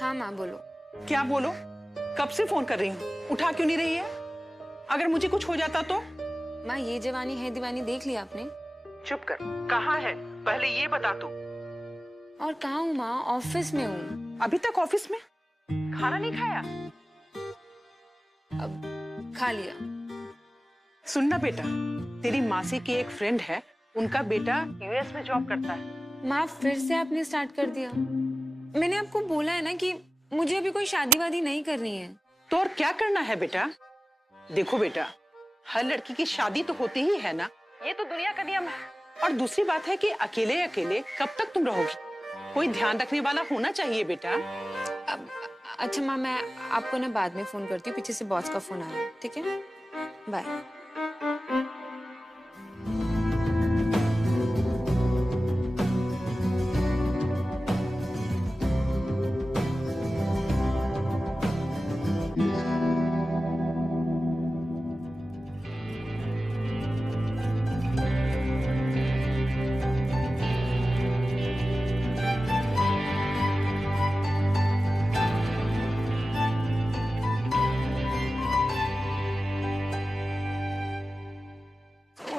हाँ माँ बोलो। क्या बोलो? कब से फोन कर रही हूँ, उठा क्यों नहीं रही है? अगर मुझे कुछ हो जाता तो? माँ ये जवानी है दीवानी देख लिया आपने? चुप कर, कहाँ है पहले ये बता तू। और कहाँ हूँ माँ? ऑफिस में हूँ। अभी तक ऑफिस में? खाना नहीं खाया? अब खा लिया। सुनना बेटा, तेरी मासी की एक फ्रेंड है, उनका बेटा यूएस में जॉब करता है। माँ फिर से आपने स्टार्ट कर दिया। मैंने आपको बोला है ना कि मुझे अभी कोई शादी वादी नहीं करनी है। तो और क्या करना है बेटा? देखो बेटा, हर लड़की की शादी तो होती ही है ना, ये तो दुनिया का नियम है। और दूसरी बात है कि अकेले अकेले कब तक तुम रहोगी? कोई ध्यान रखने वाला होना चाहिए बेटा। अच्छा माँ, मैं आपको ना बाद में फोन करती हूँ, पीछे से बॉस का फोन आ रहा है, ठीक है? बाय।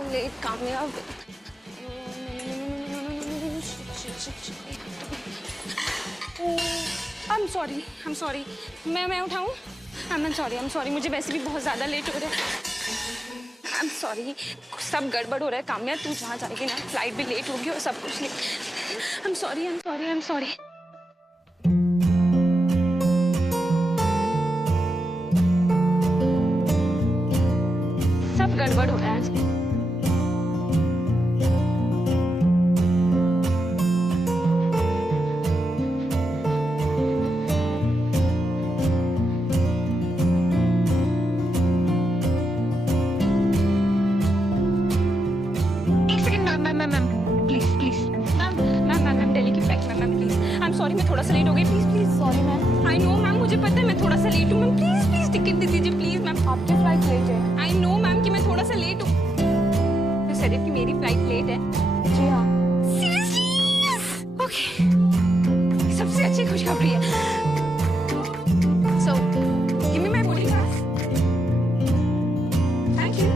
लेट कामयाब। I am sorry. मैं उठाऊं? आई एम सॉरी, मुझे वैसे भी बहुत ज्यादा लेट हो रहा है। आई एम सॉरी, सब गड़बड़ हो रहा है। काम्या तू जहाँ जाएगी ना, फ्लाइट भी लेट होगी और सब कुछ लेट। I am sorry. सब गड़बड़ हो रहा है आज। सॉरी, मैं थोड़ा सा लेट हो गई। Please sorry ma'am. I know ma'am, मुझे पता है मैं थोड़ा सा लेट हूँ मैम। प्लीज टिकट दे दीजिए प्लीज मैम। आपकी फ्लाइट लेट है। आई नो मैम कि मैं थोड़ा सा लेट हूँ। तो सर कि मेरी फ्लाइट लेट है? जी हाँ। सीरियसली? ओके, सबसे अच्छी खुशखबरी है। So give me my boarding pass. Thank you.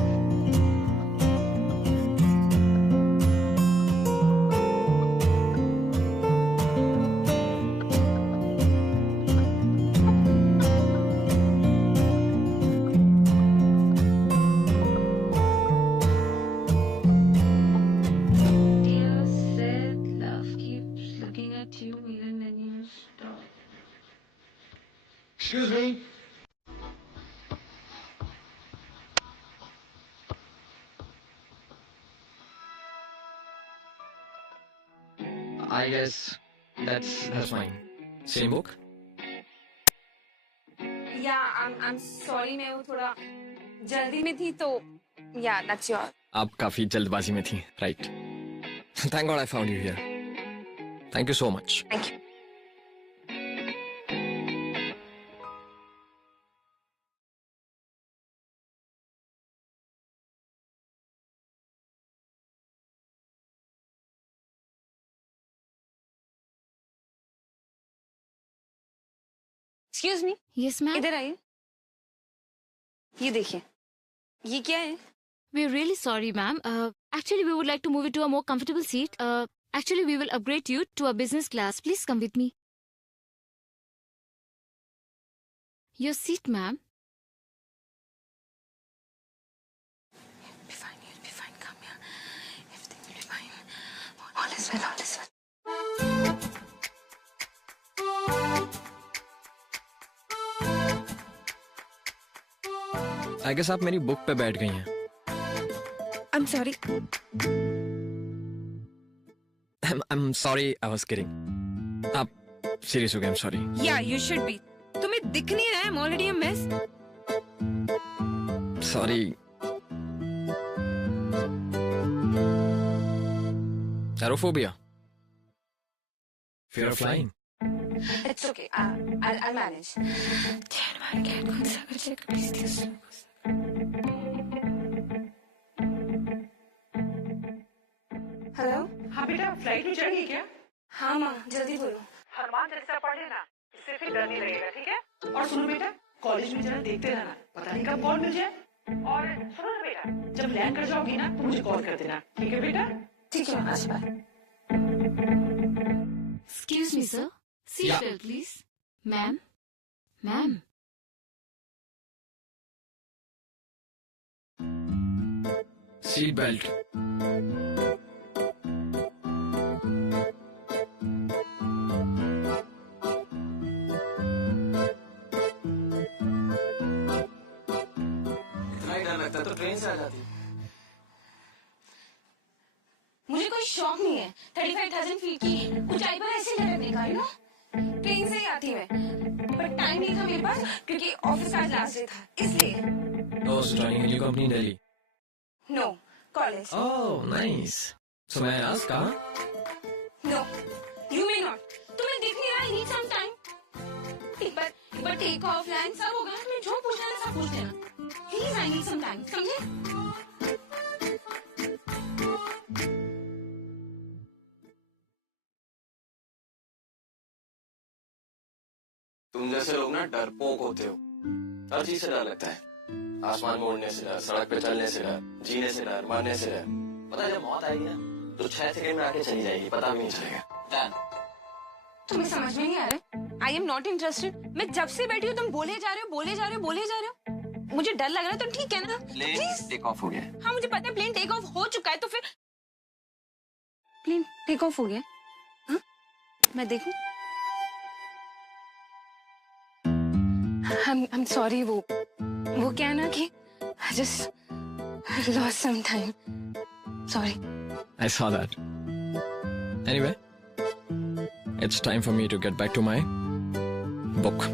Excuse me. I guess that's mine. Same book? या I'm sorry, मैं वो थोड़ा जल्दी में थी तो या that's your। आप काफी जल्दबाजी में थी, right? Thank God I found you here. Thank you so much. Thank you. Excuse me. Yes, ma'am. इधर आइए। ये देखिए, ये क्या है? We're really sorry, ma'am. Actually, we would like to move you to a more comfortable seat. Actually, we will upgrade you to a business class. Please come with me. Your seat, ma'am. You'll be fine, come here. Everything will be fine. All is well, all is well. I guess आप मेरी book पे बैठ गई हैं। I'm sorry. I'm sorry, I was kidding. आप serious हो गए? I'm sorry. Yeah, you should be. तुम्हें दिख नहीं रहा है? I'm already a mess. Sorry. Aerophobia. Fear of flying. It's okay. I'll manage. Damn, हमारे cat को ऐसा कर check please this. हेलो। हाँ बेटा, फ्लाइट में चढ़ गई क्या? हाँ माँ, जल्दी बोलो। हनुमान चालीसा पढ़ लेना, इससे फिर डर नहीं लगेगा, ठीक है? और सुनो बेटा, कॉलेज में जरा देखते रहना, पता नहीं कब कॉल मिल जाए। और सुनो ना बेटा, जब लैंड कर जाओगी ना तो मुझे कॉल कर देना, ठीक है बेटा? ठीक है, आज bye. Excuse me, sir. Seatbelt, please. Ma'am? Ma'am? Seat belt. इतना ही डर लगता तो ट्रेन से आ जाती। मुझे कोई शौक नहीं है 35,000 फीट की ऊंचाई पर ऐसे लटकने का, यू नो। ट्रेन से ही आती है, पर टाइम नहीं था मेरे पास क्योंकि ऑफिस आज लास्ट डे था, इसलिए। Oh, so joining a new company in Delhi. No, college. Oh, nice. So may I ask, कहाँ? No, you may not. तुम्हें दिख नहीं रहा? I need some time. एक बार टेक ऑफ लैंड सब हो गया, तुम्हें जो पूछना है सब पूछ लेना। Please, I need some time, समझे? तुम जैसे लोग ना डरपोक होते हो। हर चीज से डर लगता है। आसमान में उड़ने से डर, सड़क पे चलने से डर, जीने से डर, मरने से डर। पता है जब मौत आएगी ना तो 6 सेकंड में आके चली जाएगी, पता भी नहीं चलेगा। डन। तुम्हें समझ में नहीं आ रहा? I am not interested. मैं जब से बैठी हूँ तुम बोले जा रहे हो। मुझे डर लग रहा है तो ठीक है ना? प्लेन टेक ऑफ हो गया। हाँ मुझे पता है प्लेन टेक ऑफ हो चुका है, तो फिर प्लेन टेक ऑफ हो गया? हाँ मैं देखूं? I'm sorry, वो क्या है ना कि I just lost some time. Sorry. I saw that. Anyway, it's time for me to get back to my book.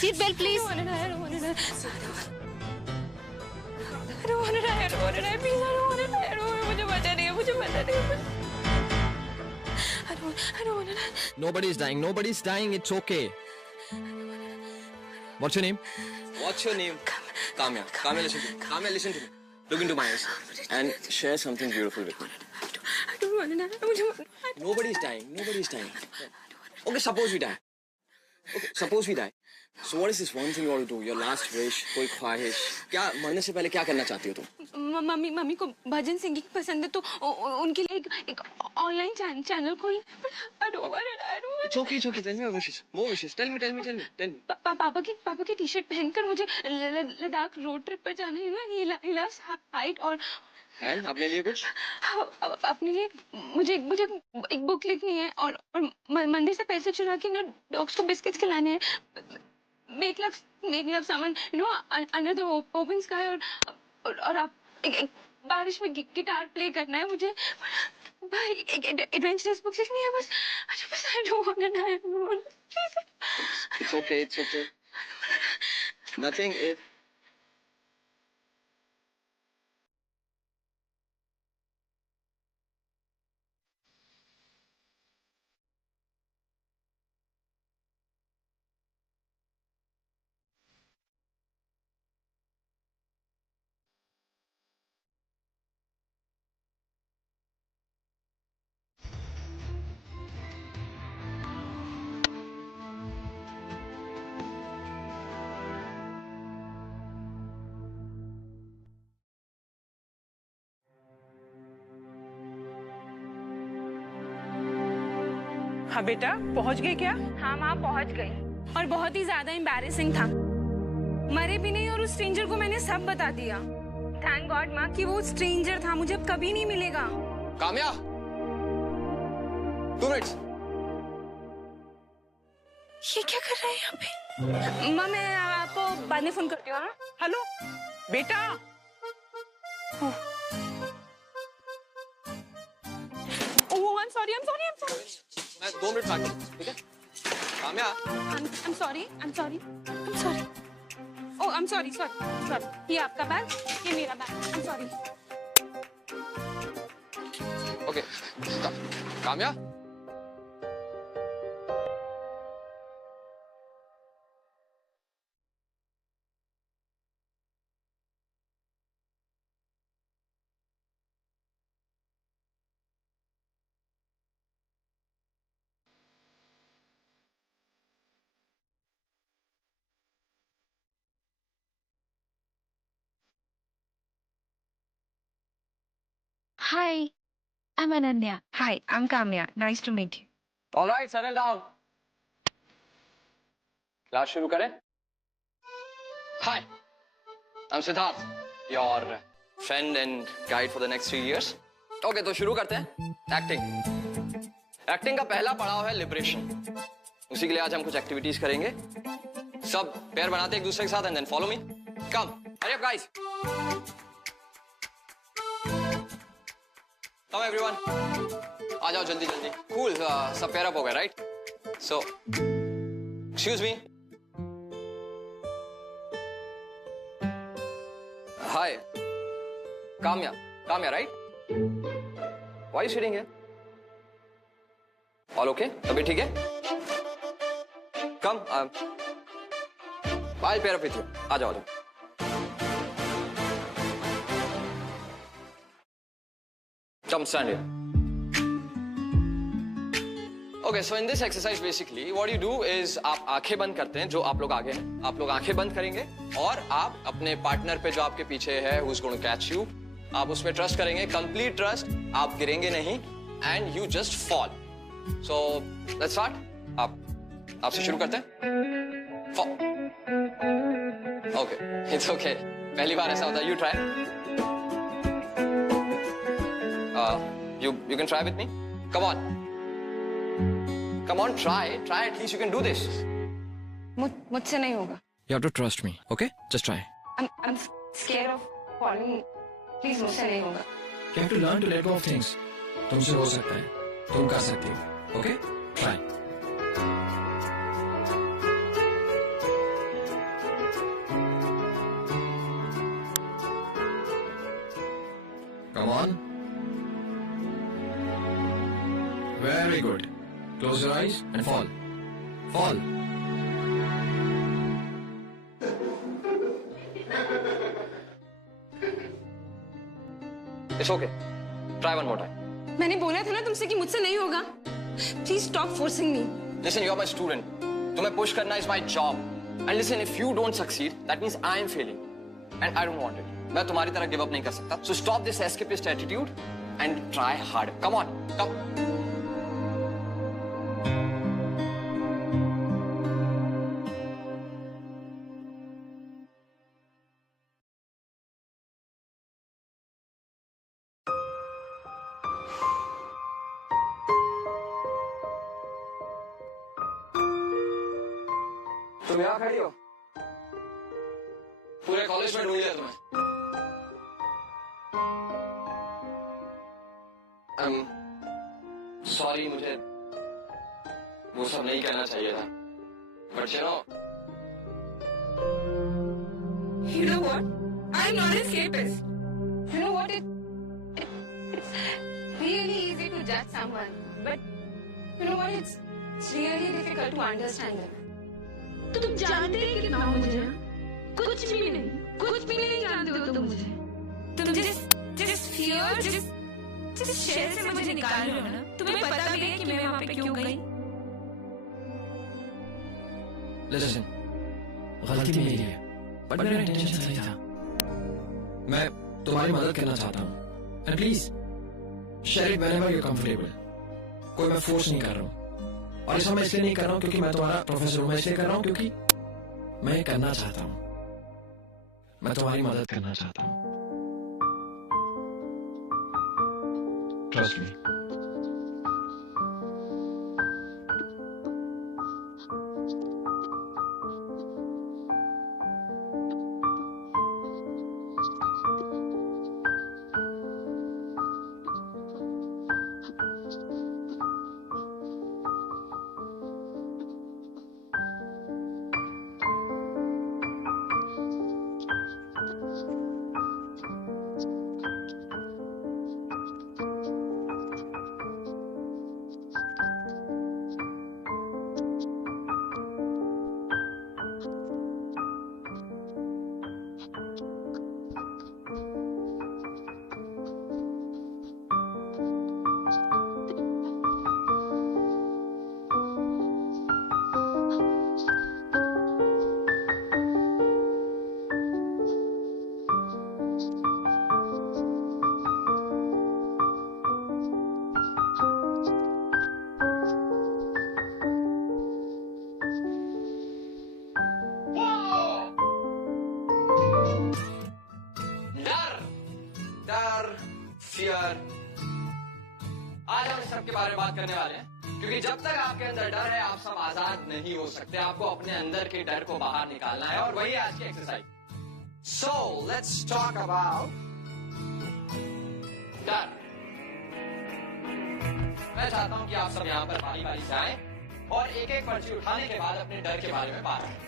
Seat belt, please. I don't want to die. Please, I don't want to die. मुझे पता नहीं है. I don't want to die. Nobody's dying. It's okay. What's your name? Kamya, listen to me. Look into my eyes and share something beautiful with me. I don't want to die. Nobody's dying. Okay, suppose we die. So what is this one thing you want to do? Your last wish, कोई ख्वाहिश? क्या मरने से पहले क्या करना चाहती हो तुम? मम्मी को भजन सिंगिंग पसंद है तो उनके लिए एक ऑनलाइन चैनल खोलना। I don't want to die. It's okay. Tell me your wishes. More wishes. Tell me. पापा की टी-शर्ट पहनकर मुझे लद्दाख रोड ट्रिप पर जाना है ना। He loves height और अपने लिए कुछ? अपने लिए मुझे एक बुक लिखनी है और मंदिर से पैसे चुरा के ना डॉग्स को बिस्किट्स खिलाने हैं। Make love someone, you know, under the open sky और आप एक बारिश में गिटार प्ले करना है मुझे। भाई एक एडवेंचरस बुक लिखनी है बस। I don't want to die. It's okay. Nothing is. हाँ बेटा, पहुंच गए क्या? हाँ माँ पहुंच गई और बहुत ही ज्यादा एम्बैरेसिंग था। मरे भी नहीं और उस स्ट्रेंजर को मैंने सब बता दिया। थैंक गॉड माँ कि वो स्ट्रेंजर था, मुझे अब कभी नहीं मिलेगा। काम्या 2 मिनट्स। ये क्या कर रहा है यहाँ पे? माँ मैं आपको बाद में फोन करती हूँ। हाँ हेलो बेटा, ओह आई एम सॉरी। मैं 2 मिनट बाकी, ठीक है? Kamya I'm sorry. Oh, I'm sorry. ये आपका बैग, ये मेरा bag. I'm sorry. Okay Kamya Hi, I'm Ananya. Hi, I'm Kamya. Nice to meet you. Alright settle down. Class शुरू करें? Hi I am Siddharth, your friend and guide for the next 3 years. Okay तो शुरू करते हैं। Acting का पहला पड़ाव है लिबरेशन। उसी के लिए आज हम कुछ एक्टिविटीज करेंगे। सब पैर बनाते एक दूसरे के साथ and then follow me. Come hurry up guys, come everyone, आ जाओ जल्दी जल्दी। कूल सब पैर अप हो गए right? So excuse me, hi Kamya right? Why you sitting here? All okay? अभी ठीक है? Come I pair up with you, आ जाओ। Come stand here. Okay, so in this exercise basically what you do is आप आंखें बंद करते हैं, जो आप लोग आगे हैं आप लोग आंखें बंद करेंगे और आप अपने पार्टनर पे जो आपके पीछे है who's going to catch you, आप उस पे ट्रस्ट करेंगे, कंप्लीट ट्रस्ट, आप गिरेंगे नहीं and you just fall. So let's start. आपसे शुरू करते हैं। ओके इट्स ओके, पहली बार ऐसा होता है। You try, you can try with me. Come on, try at least you can do this. मुझसे नहीं होगा। You have to trust me, okay? Just try. I'm scared of falling. Please मुझसे नहीं होगा। You have to learn to let go of things. तुमसे हो सकता है, तुम कर सकती हो, okay? Try. Come on. Very good. Close your eyes and fall. Fall. It's okay. Try one more time. मैंने बोला था ना तुमसे कि मुझसे नहीं होगा। Please stop forcing me. Listen, you're my student. तुम्हें push करना is my job. And listen, if you don't succeed, that means I am failing. And I don't want it. मैं तुम्हारी तरह give up नहीं कर सकता. So stop this escapist attitude and try harder. Come on, come. तुम यहाँ खड़ी हो? पूरे कॉलेज में ढूंढ लिया तुम्हें। सॉरी, मुझे वो सब नहीं कहना चाहिए था, but You know what? I'm not an escapist. You know what? It's really easy to judge someone, but you know what? It's really difficult to understand them. तो तुम जानते हैं कितना मुझे? कुछ भी नहीं जानते हो तुम मुझे। तुम जिस फियर जिस शहर से मुझे निकाल रहे हो ना, तुम्हें पता भी है कि मैं वहाँ पे क्यों गई? Listen, गलती मेरी है, बट मेरा इंटेंशन सही था। मैं तुम्हारी मदद करना चाहता हूँ। And please, share it whenever you're comfortable. कोई मैं फोर्स नहीं कर रहा हूँ। और ऐसा मैं इसलिए नहीं कर रहा हूँ क्योंकि मैं तुम्हारा प्रोफेसर हूँ, मैं इसलिए कर रहा हूँ क्योंकि मैं करना चाहता हूँ। मैं तुम्हारी मदद करना चाहता हूँ। Trust me. फियर, आज हम इस सब के बारे में बात करने वाले हैं क्योंकि जब तक आपके अंदर डर है आप सब आजाद नहीं हो सकते। आपको अपने अंदर के डर को बाहर निकालना है और वही आज की exercise. So let's talk about डर। मैं चाहता हूं कि आप सब यहां पर बारी बारी से आए और एक एक पर्ची उठाने के बाद अपने डर के बारे में बात करें।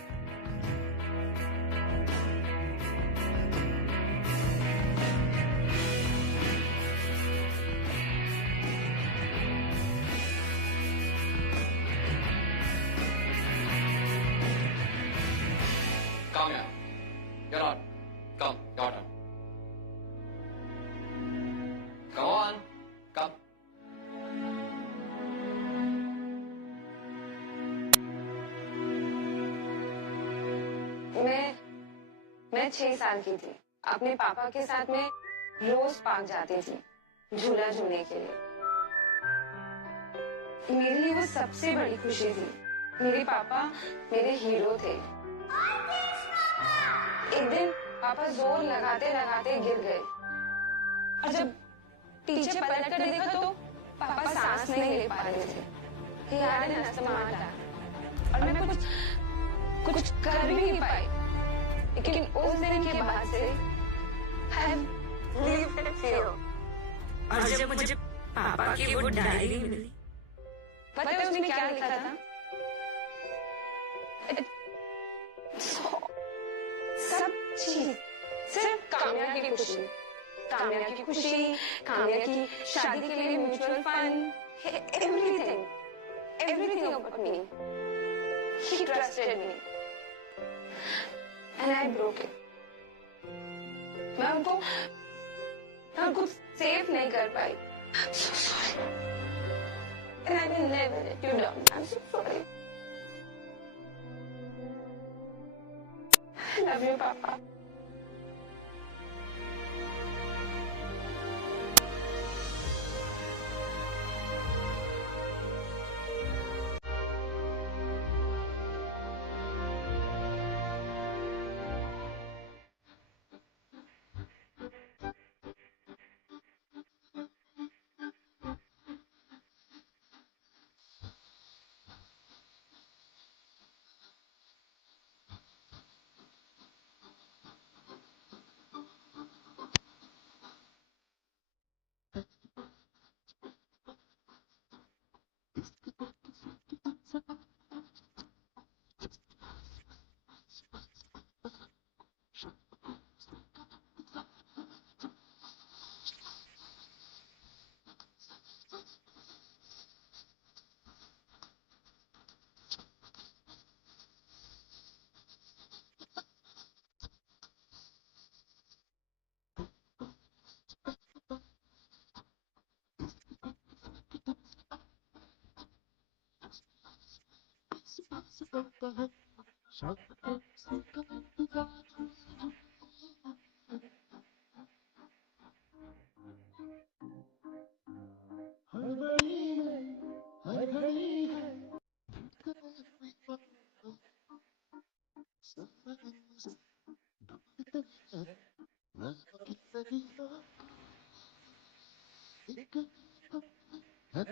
Come here. You're on. Come, your turn. Come on. Come. मैं 6 साल की थी। अपने पापा के साथ में रोज पार्क जाती थी झूला झूलने के लिए। मेरे लिए वो सबसे बड़ी खुशी थी। मेरे पापा मेरे हीरो थे। एक दिन पापा जोर लगाते लगाते गिर गए और जब पीछे पलट कर देखा तो पापा सांस नहीं ले पा रहे थे। He had an asthma attack और मैं कुछ कर भी नहीं पाई। लेकिन उस दिन के बाद से I lived in fear। और जब मुझे पापा की वो डायरी मिली, पता है उसमें क्या लिखा था? सब चीज सिर्फ काम्या की खुशी, काम्या की खुशी, काम्या की शादी के लिए mutual fund, everything about me. He trusted me and I broke it. मैं उनको सेफ नहीं कर पाई। I'm so sorry and I will never let you down. I'm so sorry. I love you, Papa. हाँ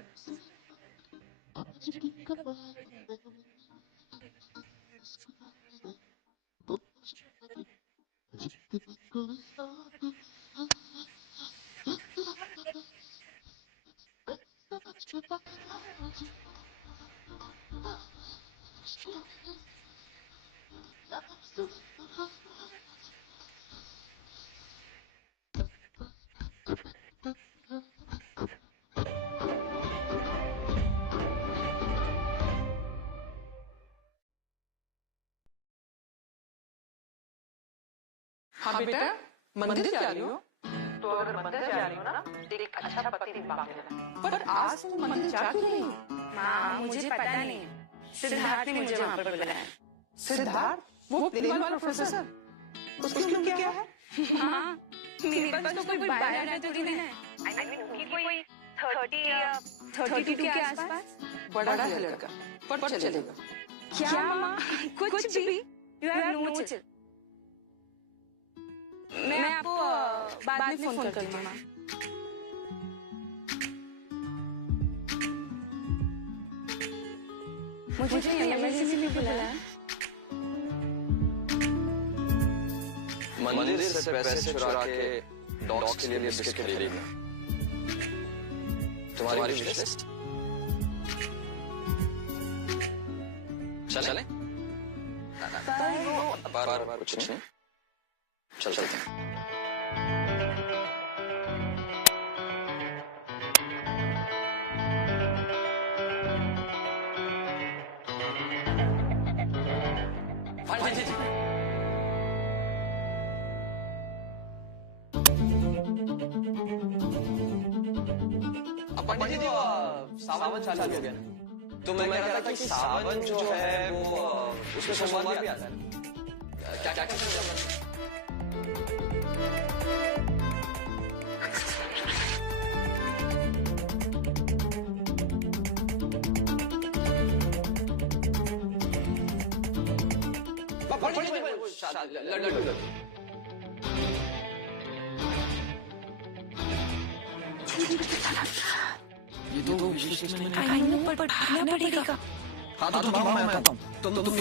बेटा, मंदिर जा रही हो? तो अगर मंदिर जा रही हो ना, एक अच्छा पति मांग लेना। पर आज तुम मंदिर जा क्यों रही हो? माँ मुझे पता नहीं, सिद्धार्थ ने मुझे वहाँ पर बुलाया। सिद्धार्थ, वो प्लेन वाला प्रोफेसर, उसके उम्र क्या है? हाँ मेरे पास तो कोई बायोडाटा थोड़ी ना है। I mean, होगी कोई 30 या 32 के आसपास। बड़ा है लड़का, पर चलेगा। क्या माँ, कुछ भी? You have no chill। मैं आपको बाद में फोन करती हूँ माँ। मुझे इमरजेंसी में बुलाया। मंदिर से पैसे चुरा के डॉग्स के लिए बिस्किट खरीदना तुम्हारी विश लिस्ट? चले? बार कुछ नहीं, चलते हैं। पंडित जी सावन चालू हो गया ना, तो मैं कह रहा था कि सावन जो है वो उसमें सोमवार भी आता है। क्या क्या लड्डू ये तो विशेष में पर भागना पड़ेगा। हाँ तो मैं आता हूँ। तुम तुम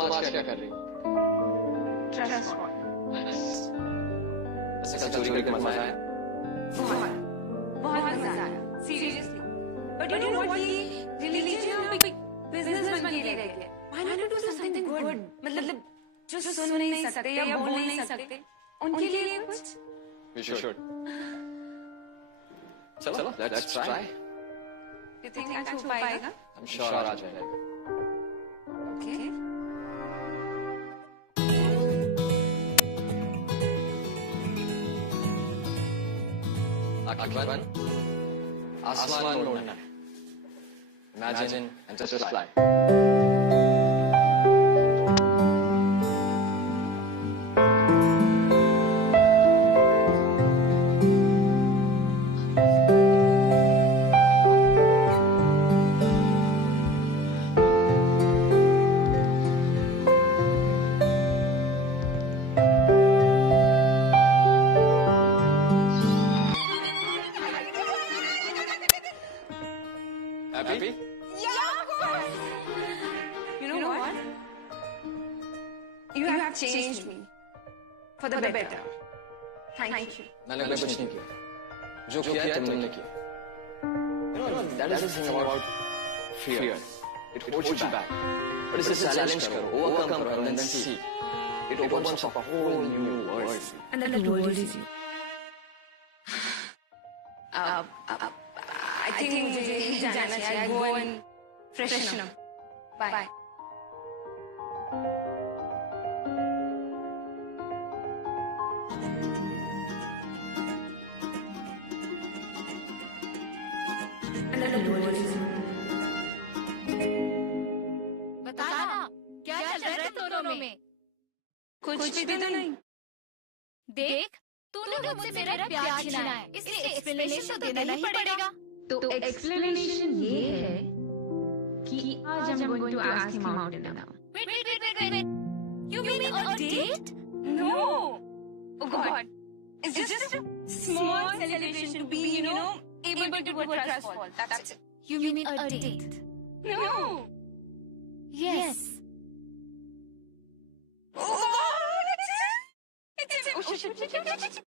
आज क्या कर रही हो? चोरी करके मजा आया? बहुत मजा आया। But you know what? ये religion ना एक business बन के रह गया. Why not do something good? मतलब जो सुन नहीं सकते या बोल नहीं सकते, उनके लिए कुछ. We should. चलो, let's try. You think आज हो पाएगा? I'm sure आ जाएगा. Okay. Akbar, आसमान में उड़ना है. Imagine and just fly. Happy? Yeah, of course. You know what? You have changed me for the better. Thank you. मैंने कुछ नहीं किया. जो किया है तुमने किया. You know, that is the thing about fear. It holds you back. But it's a challenge करो, overcome करो, and then see. It opens up a whole new world. And that world is you. I think मुझे ही जाना चाहिए. Go and freshen up. Bye. And that world is you. बता ना क्या चल रहा है तुम दोनों में? कुछ भी तो नहीं. देख तूने मुझसे मेरा प्यार छीना है, इसलिए एक्सप्लेनेशन तो देना ही पड़ेगा. तो एक्सप्लेनेशन ये है कि आज I'm going to ask him out in a now. Wait. You mean a date? No. Oh God. It's just a small celebration to be, able to do a trust fall. That's it. You mean a date? No. Yes. Oh God. It's it. Oh shit.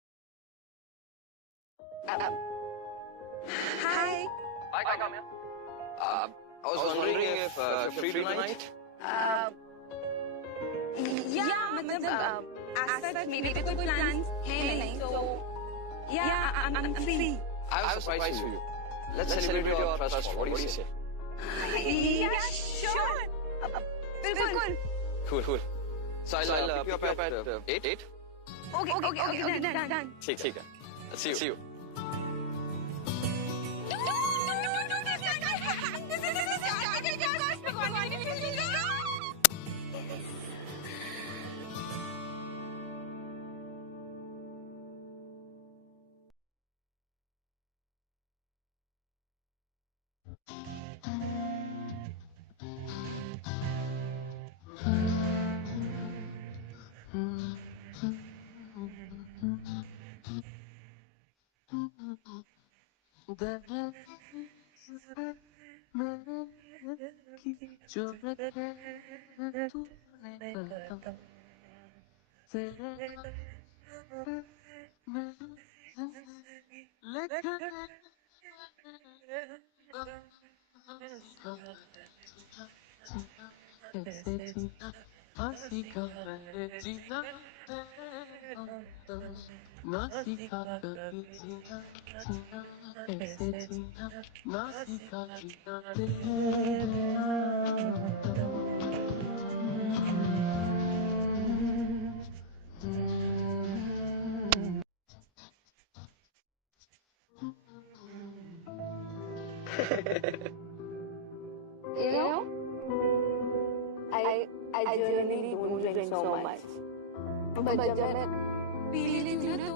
Hi. Hi, Kamya. I was wondering if you're free tonight? Yeah, मतलब as such मेरे तो कोई plans है नहीं, so yeah, I'm free. I have a surprise for you. Let's celebrate your first fall. What do you say? Yeah, sure. बिल्कुल. Cool. So I'll pick you up at 8? Okay, done. ठीक है. Let's see you. You know, I generally don't drink so much. But जब मैं P लेती हूँ ना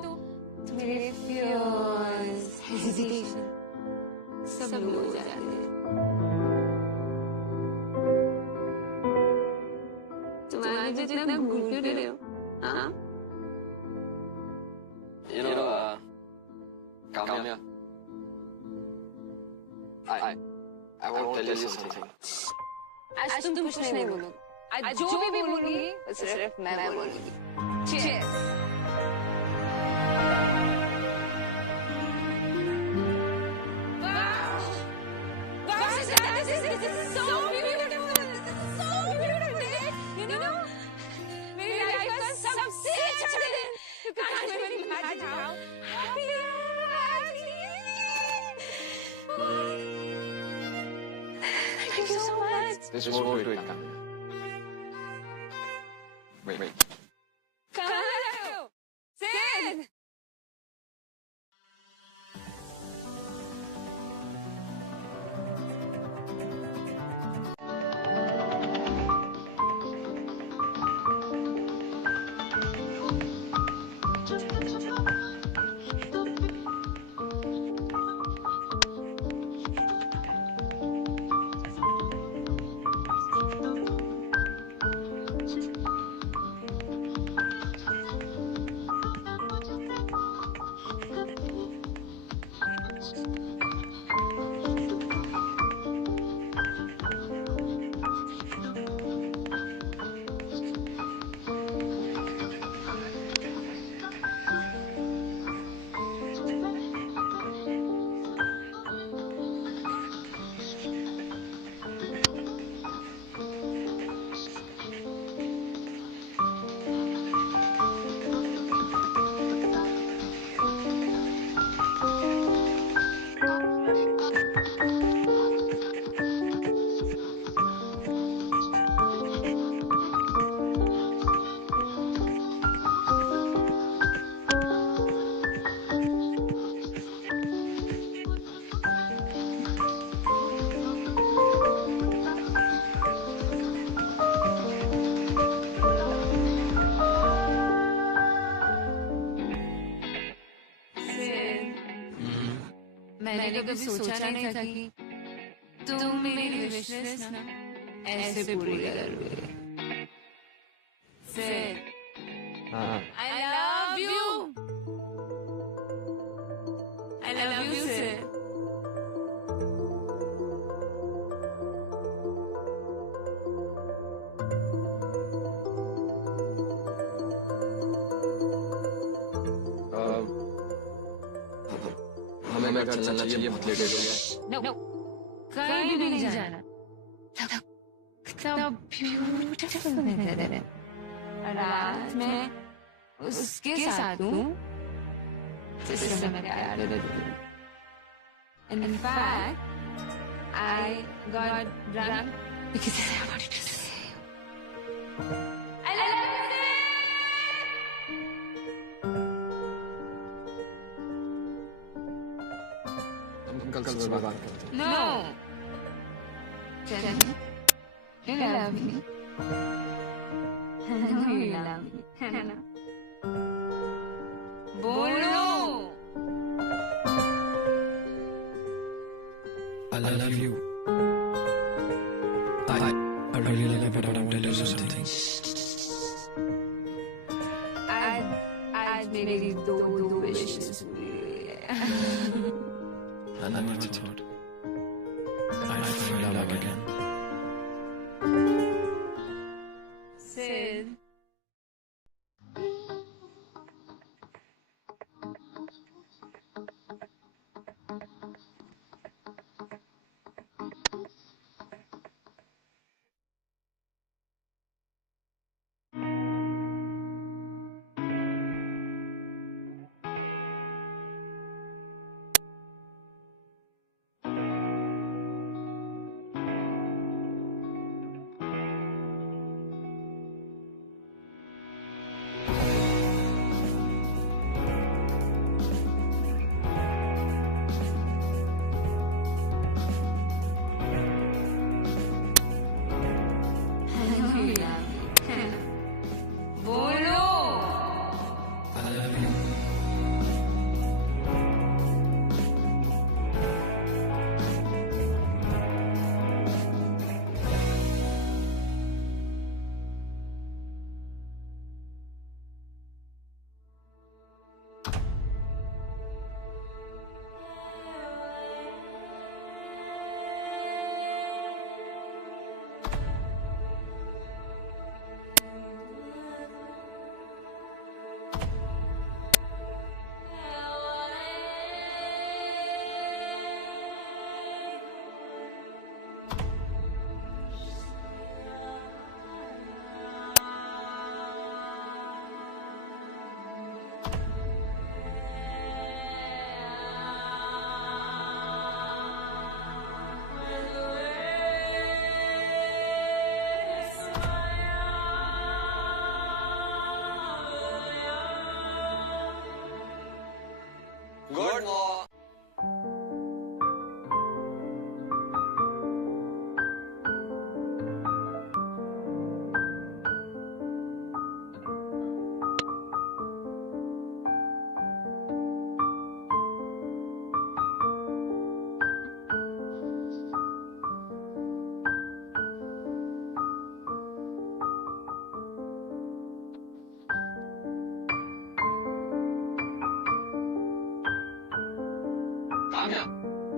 तो मेरे fears, hesitation सब लोग हो जाते हैं. तुम आज इतना घूम क्यों रहे हो? हाँ? You know, Kamya, I want to tell you something. आज तुम कुछ नहीं बोलोगे. आज जो भी बोलूंगी सिर्फ मैं बोलूंगी. Cheers. There's more to it, Kamina. Wait. कहाँ जा रहे हो? सिड! मैंने कभी सोचा नहीं था कि तुम मेरी विशेष ना ऐसे पूरी करोगे। Sid, I love you. I love you, Sid. हमें घर चलना चाहिए, बहुत लेट हो गया। No, कहीं भी नहीं जाना। तब ब्यूटीफुल वेदर है। रात में उसके साथ हूँ जिससे मैं प्यार करती हूँ। In fact, I got drunk because I wanted to see you. I love you. हम कल सुबह बात करते हैं। No. Tell me, you love me. I know you love me. है ना? बोलो. I love you. I really love it. I want to tell you something. आज मेरी दो विशेष हुई है। I never thought I'd fall in love again. Sid. Kamya,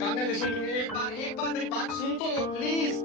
Kamya listen to me, एक बार मेरी बात सुन तो लो प्लीज।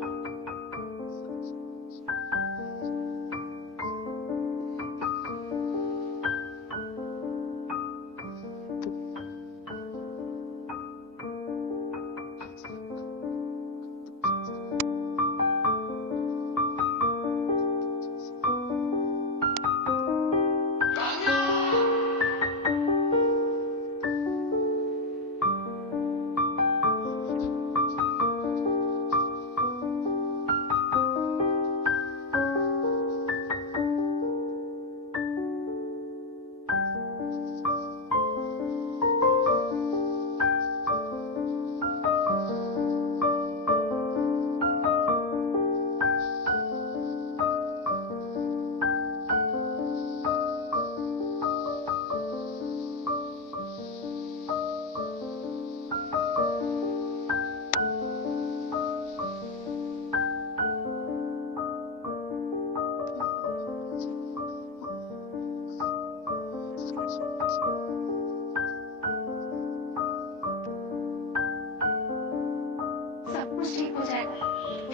सब कुछ ठीक हो जाएगा।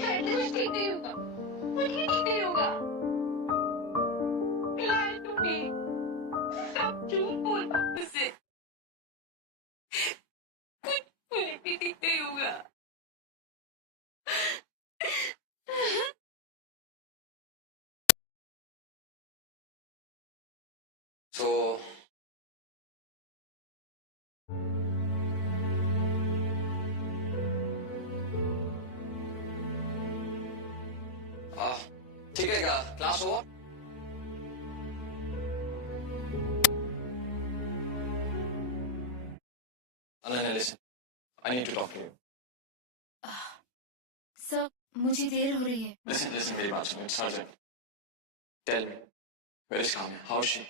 शायद कुछ ठीक नहीं होगा, कुछ ही ठीक नहीं होगा। Lie to me. सब झूठ बोला मुझसे। कुछ भी ठीक नहीं होगा। So, ठीक है क्या? Class over? Ananya, listen. I need to talk to you. Sir मुझे देर हो रही है. Listen, मेरी बात सुनो. It's urgent. Tell me, where is Kamya? How is she?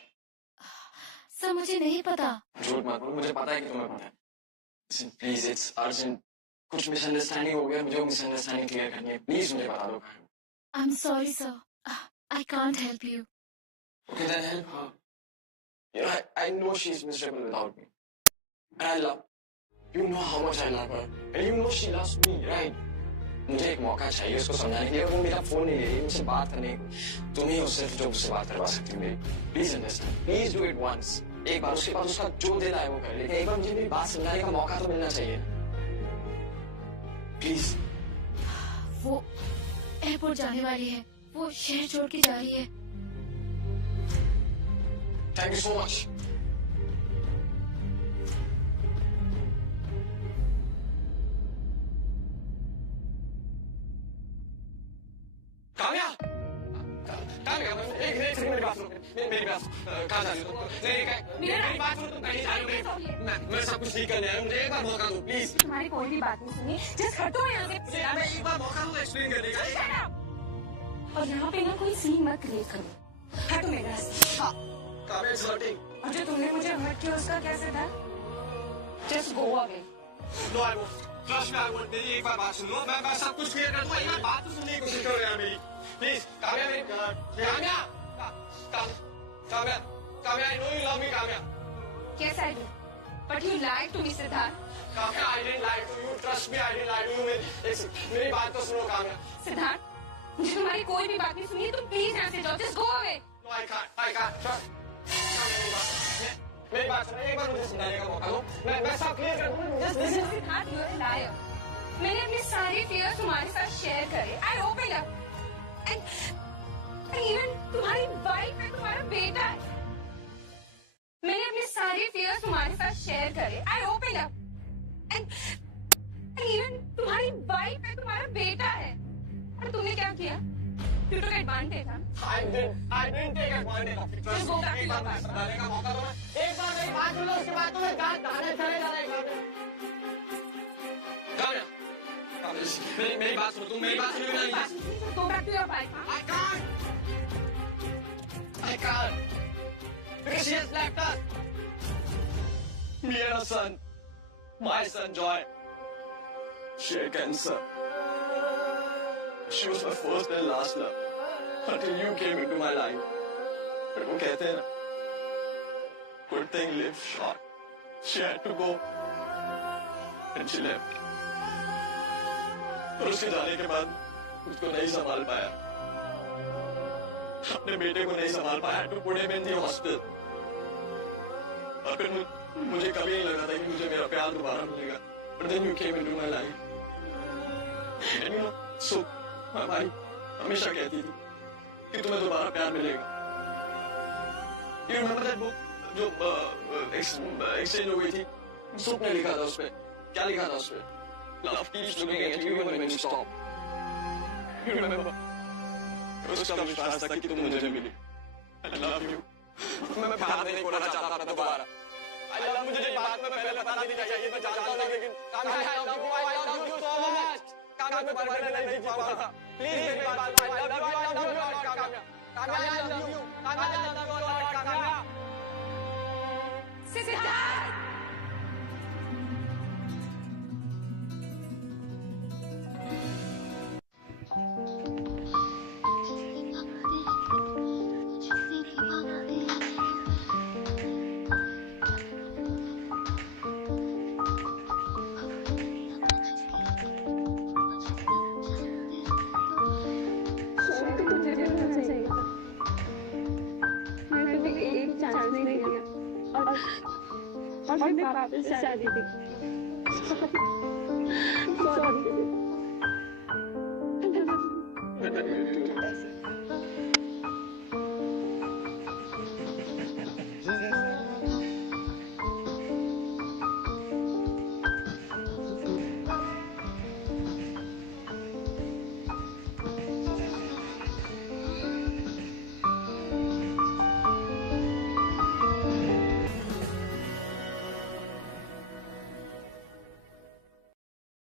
Sir मुझे नहीं पता. झूठ मत बोलो, मुझे पता है कि तुम्हें पता है. Listen, please, it's urgent. कुछ मिसअंडरस्टैंडिंग हो गया, मुझे वो मिसअंडरस्टैंडिंग क्लियर करनी है. प्लीज मुझे बता दो. I'm sorry, sir. I can't help you. Okay, then help her. You know, I know she's miserable without me. And I love. You know how much I love her. And you know she loves me, right? मुझे एक मौका चाहिए उसको समझाने के लिए. वो मेरा फोन नहीं ले रही, मुझसे बात करने को. तुम ही हो सिर्फ जो मुझसे बात करवा सकती हो मेरी. Please understand. Please do it once. एक बार उसके पास उसका जो दिल आए वो कर. लेकिन एक बार मुझे मेरी बात समझाने का मौका तो मिलना चाहिए. Please. वो एयरपोर्ट जाने वाली है. वो शहर छोड़ के जा रही है. Thank you so much. Kamya, Kamya, एक सेकंड मेरी बात सुनो. मेरी बात कहाँ जा रही हो तुम? मेरी बात सुनो. तुम कहीं जा रही हो? मैं सब कुछ ठीक करने आया हूँ. मुझे एक बार मौका दो प्लीज. तुम्हारी कोई भी बात नहीं सुनी. जस्ट हटो यहाँ से. मुझे एक बार मौका दो एक्सप्लेन करने का. और यहाँ पे ना कोई सीन मत क्रिएट करो. हटो मेरे रास्ते. Kamya, it's hurting. और जो तुमने मुझे हर्ट किया उसका कैसे था? Just go away. No, I won't. Trust me, I won't. मेरी एक बार बात सुनो. मैं सब कुछ क्लियर कर दूँगा. एक बार बात तो सुनने की कोशिश करो यार मेरी. प्लीज, काम्या मेरी. Kamya, Kamya, Kamya, I know you love me, Kamya. Yes, I do. But you lied to me, Siddharth. Kamya, I didn't lie to you. Trust me, I didn't lie to you. मेरी बात तो सुनो काम्या. सिद्धार्थ, मुझे तुम्हारी कोई भी बात नहीं सुनी है. तुम प्लीज यहाँ से जाओ. Just go away. No, I can't. Trust. मेरी बात सुनो. एक बार मुझे समझाने का मौका दो. मैं सब क्लियर कर दूँगा. Just listen. Siddharth, you are a liar. मैंने अपने सारे fears तुम्हारे साथ शेयर करे. I opened up. And even तुम्हारी वाइफ है, तुम्हारा बेटा है. मैंने अपने सारे fears तुम्हारे साथ शेयर करे. I opened up. And even तुम्हारी वाइफ है, तुम्हारा बेटा है. और तुमने क्या किया? You took advantage, huh? I didn't take advantage of it. Trust me. एक बार मुझे समझाने का मौका दो. एक बार मेरी बात सुनो. उसके बाद तुम्हें गाने चले जाना है. काम्या, मेरी बात सुनो. तुम मेरी बात सुनो. Go back to your wife, huh? I can't. Because she has left us. Me and her son. My son, Joy. She had cancer. She was my first and last love. Until you came into my life. But वो कहते हैं ना, good thing lives short. She had to go. And she left. और उसके जाने के बाद उसको नहीं संभाल पाया, अपने बेटे को नहीं संभाल पाया, तो पुणे में थी हॉस्पिटल। और फिर मुझे कभी नहीं लगा था कि मुझे मेरा प्यार दोबारा मिलेगा। But then you came into my life. And you know, so माई हमेशा कहती थी कि तुम्हें दोबारा प्यार मिलेगा। You remember that book जो एक्सचेंज हो गई थी? सुप ने लिखा था उसपे, क्या लिखा था उसपे? Love keeps looking at you even when you stop. You remember? उसका विश्वास था कि तुम मुझे मिली। I love you. मैं प्यार नहीं करना चाहता था दोबारा। I love मुझे बात में पहले बता देनी चाहिए, मैं जानता हूँ लेकिन I love you so much. Kamya मैं तुम्हारे लिए नहीं जी पाऊंगा। Please मेरी बात I love you Kamya. Kamya I love you Kamya. Siddharth और फिर वापस शादी थी।